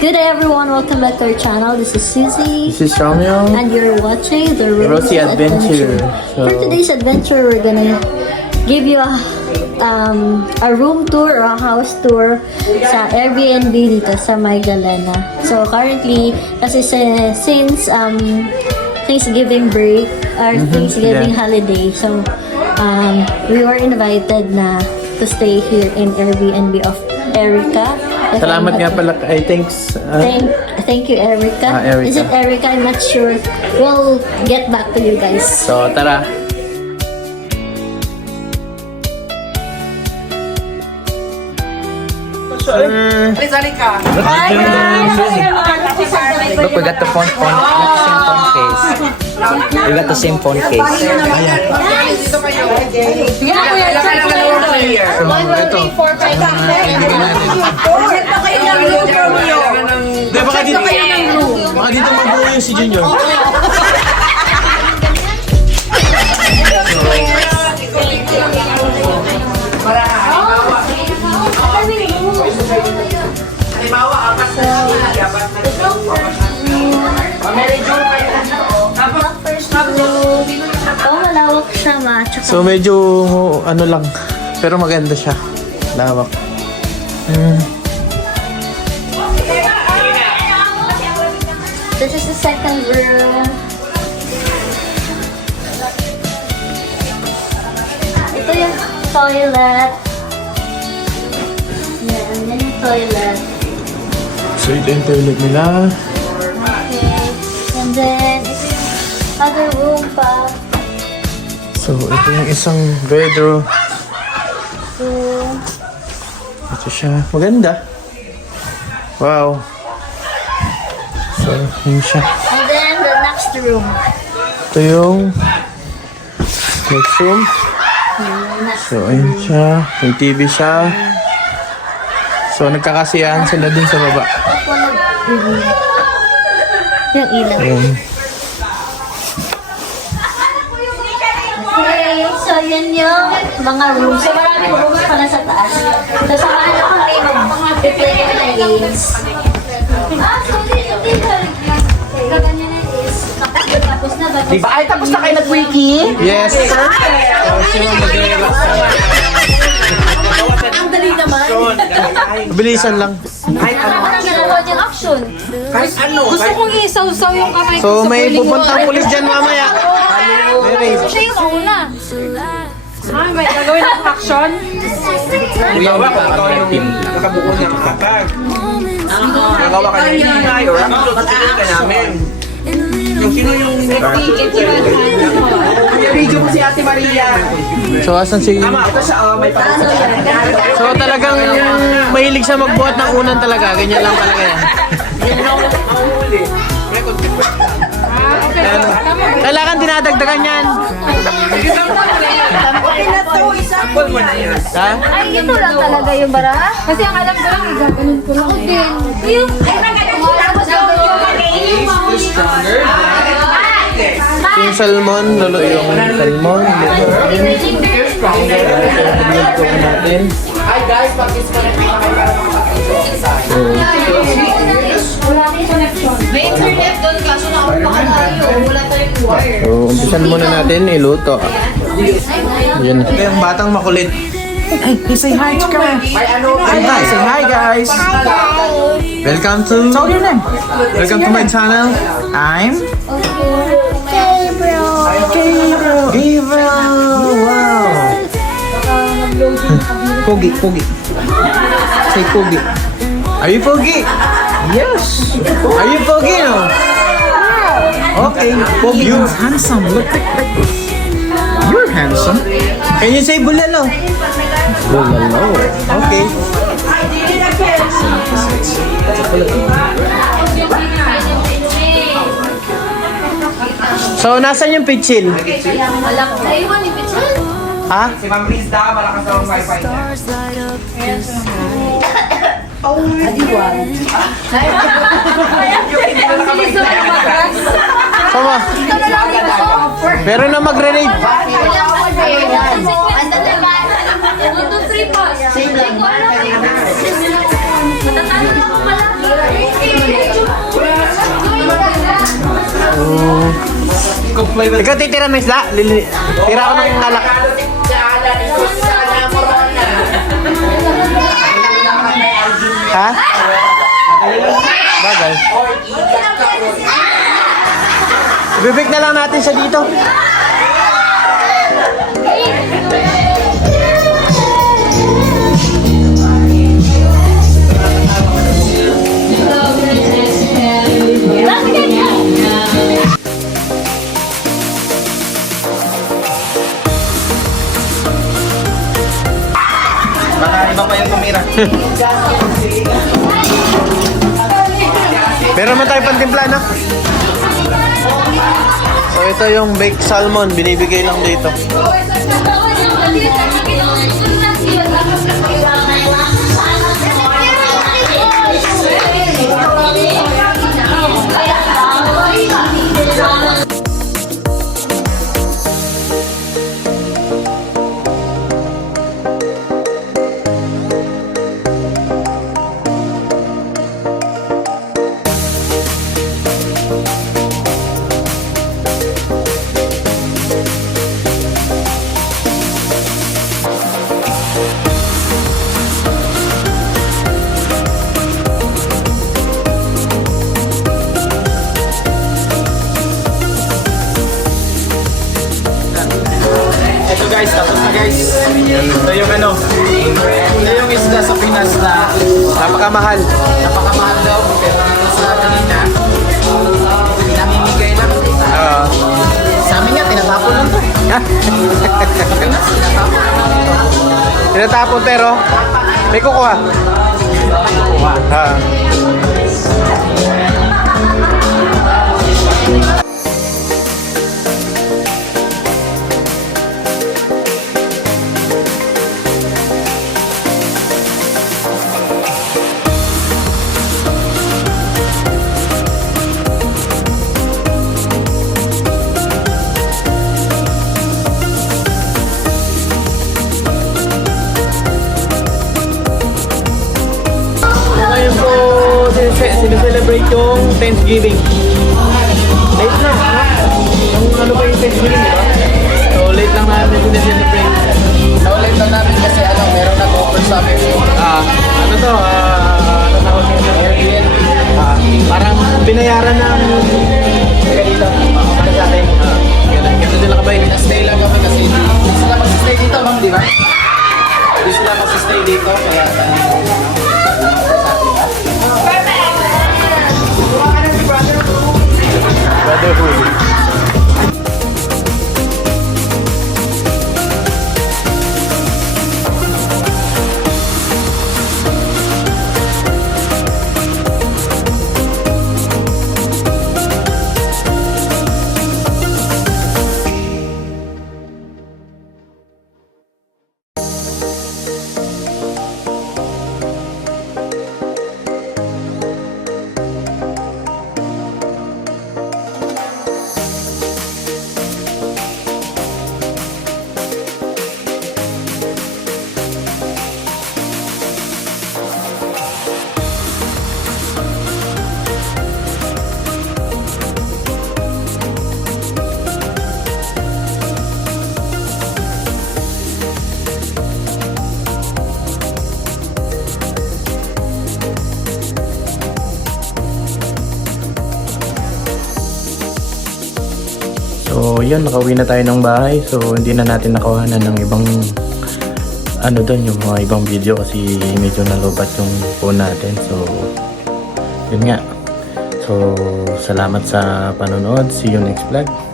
Good day everyone, welcome back to our channel. This is Susie. This is Romeo. And you're watching the Rosie Adventure. For today's adventure, we're gonna give you a room tour or a house tour sa Airbnb dito sa Magdalena. So currently, kasi since Thanksgiving break or Thanksgiving holiday, so we were invited na to stay here in Airbnb of Erica. Salamat nga pala. Thank you, Erica. Erica. Is it Erica? I'm not sure. We'll get back to you guys. So, tara. Please, halika. Look, we got the same phone case. We got the same phone case. Ayan. Sige na, kuya. So, ito. Baka dito mabuo yung si Junior. Malawak siya, ma. So, medyo ano lang. Pero maganda siya. Lawak. This is the second room. Ito yung toilet. Yan yung toilet. So, ito yung toilet nila. Okay. And then, other room pa. So, ito yung isang bedroom. Room. Ito siya. Maganda. Wow. So, yun siya. And then, the next room. Ito yung next room. So, ayun siya. May TV siya. So, nagkakasiyahan sila dun sa baba. Yung ilaw. Ayun. Okay, so yun yung mga rooms. So maraming rooms pala sa taas. So samahan nyo kami mag-play kami ng games. Tapos na ba? Diba? Ay, tapos na kayo nag-wiki? Yes! Ang dali naman. Bilisan lang. Parang nanonood yung action. Kahit ano? Gusto kong isaw-saw yung kamay ko So, sa may puling ko. pupuntang pulis dyan mamaya. Mary. So, siya yung mauna. May gagawin akong action? Halimbawa, kung ikaw yung nakabuko ng kapag. Nagawa ka ng ingay or ang tutulungan ka namin. Yung sino yung video mo si Ate Maria. So, asan si... Tama, ito siya. May pangalan. So, talagang mahilig siya magbuhat ng unan talaga. Ganyan lang talaga yan. Ayan. Kailangan dinadagdagan yan. Ha? Ay, ito lang talaga yung bara. Kasi ang alam ko lang, gaganon ko lang. Yung... Yung salmon, lalo yung salmon. Ito natin. Hi guys, pag-disconnect na kayo para May internet doon kaso nakapapaka tayo. Wala tayong wire. So, umpisan muna natin iluto. Yan. Ito yung batang makulit. Hey, say hi to Kara. Hi guys, say hi guys. Welcome to... Tell your name. Welcome to my channel. I'm... Gabriel. Wow. Pogi. Say Pogi. Are you Pogi? Yes. Are you Pogi? No? Okay. Pogi. You're handsome. Look. You're handsome. Can you say bulalo? Bulalo. Okay. So, nasan yung pitchil? Walang naiwan yung picture. Ha? si Ma'am Rizda, malakas ang wifi niya. Sama. Pero na mag-relate. Same lang. Matatalo na po pala. Ikaw titira ng isda? Tira ako ng alak. Ha? Bagay. Ibibig na lang natin siya dito. Baka iba pa yung tumira. Meron naman tayo pantimpla, no? So ito yung baked salmon, binibigay lang dito. Ito guys, tapos na guys. Ito yung ano. Ito yung isda sa Pinas na Napakamahal. napakamahal daw. Pero sa kanina, pinamimigay lang. Sa amin nga, tinatapon lang to. Sa Pinas, tinatapon lang. Tinatapon pero may kukuha. Ngayon po, sineselebrate yung Thanksgiving. Late na, no? Yung ano ba yung Thanksgiving, di ba? So, late lang namin sineselebrate. Naulit lang namin kasi ano, meron nag-offer sa amin. Ano to? Ano tawag nito? Airbnb. Parang binayaran ng Ganito. para sa atin. Ganun din lang kabay. Stay lang kami kasi hindi sila mag-stay dito, ma'am, di ba? Hindi sila mag-stay dito, kaya Brotherhood. So, yun, nakauwi na tayo ng bahay. So, hindi na natin nakawanan ng ibang ano doon, yung mga ibang video kasi medyo nalobat yung phone natin. So, yun nga. So, salamat sa panonood. See you next vlog.